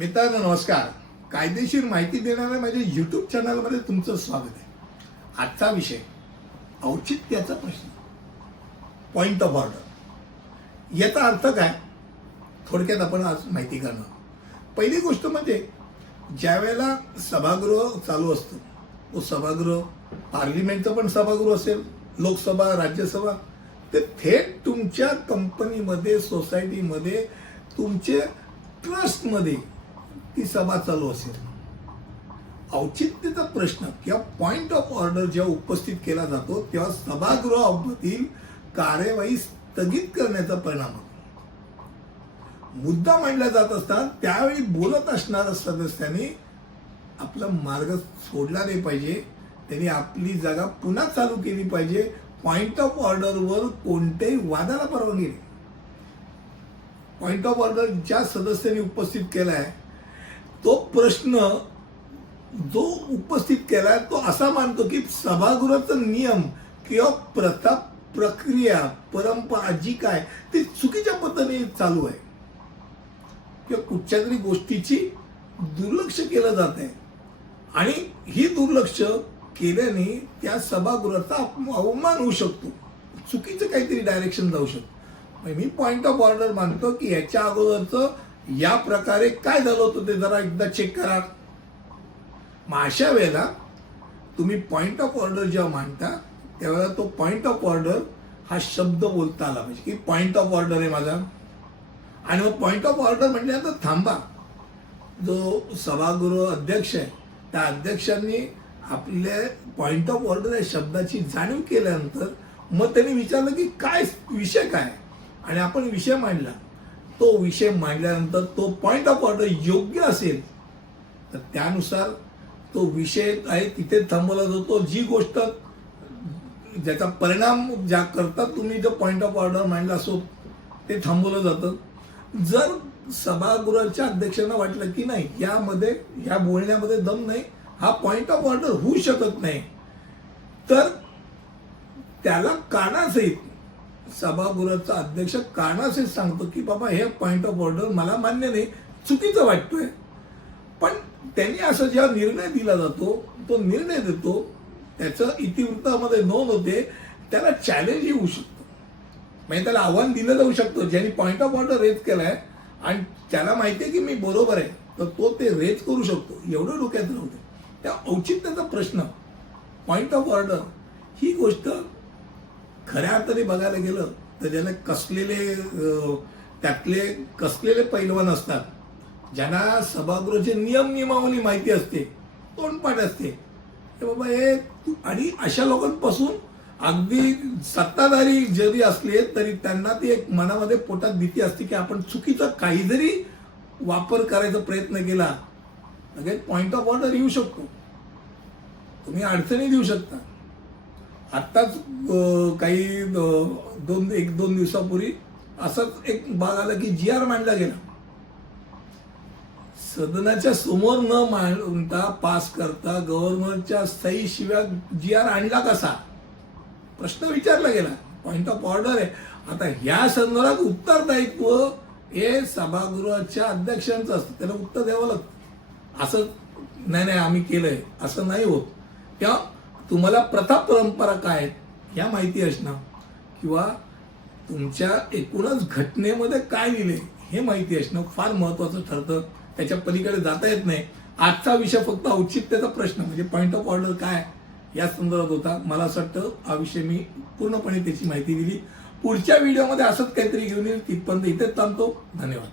मित्रांनो नमस्कार. कायदेशीर माहिती देणाऱ्या माझ्या यूट्यूब चॅनलमध्ये तुमचं स्वागत आहे. आजचा विषय औचित्याचा प्रश्न, पॉइंट ऑफ ऑर्डर. याचा अर्थ काय थोडक्यात आपण आज माहिती करणार. पहिली गोष्ट म्हणजे ज्यावेळेला सभागृह चालू असतं, तो सभागृह पार्लिमेंटचं पण सभागृह असेल, लोकसभा राज्यसभा, ते थेट तुमच्या कंपनीमध्ये सोसायटीमध्ये तुमचे ट्रस्टमध्ये ती सभा चालू असेल. औचित्याचा प्रश्न किंवा पॉइंट ऑफ ऑर्डर जेव्हा उपस्थित केला जातो तेव्हा सभागृहामधील कार्यवाही स्थगित करण्याचा परिणाम होतो. मुद्दा मांडला जात असताना त्यावेळी बोलत असणाऱ्या सदस्यांनी आपला मार्ग सोडला नाही पाहिजे. त्यांनी आपली जागा पुन्हा चालू केली पाहिजे. पॉइंट ऑफ ऑर्डरवर कोणत्याही वादाला परवानगी नाही. पॉइंट ऑफ ऑर्डर ज्या सदस्यांनी उपस्थित केला आहे तो प्रश्न जो उपस्थित केला तो असा मानतो की सभागृहाचा नियम किंवा प्रथा, प्रक्रिया, परंपरा जी काय ती चुकीच्या पद्धतीने चालू आहे किंवा कुठच्या तरी गोष्टीची दुर्लक्ष केलं जात आहे आणि ही दुर्लक्ष केल्याने त्या सभागृहाचा अवमान होऊ शकतो, चुकीचं काहीतरी डायरेक्शन जाऊ शकतो. मी पॉइंट ऑफ ऑर्डर मानतो की याच्या अगोदरचं या प्रकारे काय झालं होतं ते जरा एकदा चेक करा. मग अशा वेळेला तुम्ही पॉइंट ऑफ ऑर्डर जेव्हा मांडता त्यावेळेला तो पॉइंट ऑफ ऑर्डर हा शब्द बोलता आला पाहिजे की पॉइंट ऑफ ऑर्डर आहे माझा. आणि मग पॉइंट ऑफ ऑर्डर म्हटल्यानंतर थांबा. जो सभागृह अध्यक्ष आहे त्या अध्यक्षांनी आपल्या पॉइंट ऑफ ऑर्डर या शब्दाची जाणीव केल्यानंतर मग त्यांनी विचारलं की काय विषय काय, आणि आपण विषय मांडला. तो विषय मांडल्यानंतर तो पॉइंट ऑफ ऑर्डर योग्य असेल तर त्यानुसार तो विषय आहे तिथे थांबवला जातो. जी गोष्ट ज्याचा परिणाम ज्या करता तुम्ही जो पॉइंट ऑफ ऑर्डर मांडला असो ते थांबवलं जातं. जर सभागृहाच्या अध्यक्षांना वाटलं की नाही यामध्ये या बोलण्यामध्ये दम नाही, हा पॉइंट ऑफ ऑर्डर होऊ शकत नाही, तर त्याला कारणासहित सभागृहाचा अध्यक्ष कारणासहित सांगतो की बाबा हे पॉइंट ऑफ ऑर्डर मला मान्य नाही, चुकीचं वाटतोय. पण त्यांनी असं जेव्हा निर्णय दिला जातो तो निर्णय देतो, त्याचं इतिवृत्तामध्ये नोंद होते, त्याला चॅलेंज येऊ शकतो. म्हणजे त्याला आव्हान दिलं जाऊ शकतं. ज्यांनी पॉइंट ऑफ ऑर्डर रेज केलाय आणि त्याला माहिती आहे की मी बरोबर आहे तर तो ते रेज करू शकतो. एवढं डोक्यात राहू दे. त्या औचित्याचा प्रश्न, पॉइंट ऑफ ऑर्डर ही गोष्ट खऱ्या अर्थाने बघायला गेलं तर ज्याला त्यातले कसलेले पैलवान असतात, ज्यांना सभागृहाचे नियम नियमावली माहिती असते, तोंडपाठ असते, हे बाबा हे आणि अशा लोकांपासून अगदी सत्ताधारी जरी असले तरी त्यांना ती एक मनामध्ये पोटात भीती असते की आपण चुकीचा काही जरी वापर करायचा प्रयत्न केला लगेच पॉइंट ऑफ ऑर्डर येऊ शकतो, तुम्ही अडचणी देऊ शकता. आत्ताच काही एक दोन दिवसापूर्वी असंच एक भाग आला की GR मांडला गेला. सदनाच्या समोर न मांडता पास करता गव्हर्नरच्या सही शिवाय GR आणला कसा, प्रश्न विचारला गेला. पॉइंट ऑफ ऑर्डर आहे. आता ह्या संदर्भात उत्तरदायित्व हे सभागृहाच्या अध्यक्षांचं असतं, त्याला उत्तर द्यावं लागतं. असं नाही आम्ही केलंय असं नाही होत. तेव्हा तुम्हाला प्रथा परंपरा काय आहेत या माहिती असणं किंवा तुमच्या एकूणच घटनेमध्ये काय लिहिले हे माहिती असणं फार महत्त्वाचं ठरतं. त्याच्या पलीकडे जाता येत नाही. आजचा विषय फक्त औचित्याचा प्रश्न म्हणजे पॉइंट ऑफ ऑर्डर काय या संदर्भात होता. मला असं वाटतं हा विषय मी पूर्णपणे त्याची माहिती दिली. पुढच्या व्हिडिओमध्ये असंच काहीतरी घेऊन येईल. तिथपर्यंत इथेच थांबतो. धन्यवाद.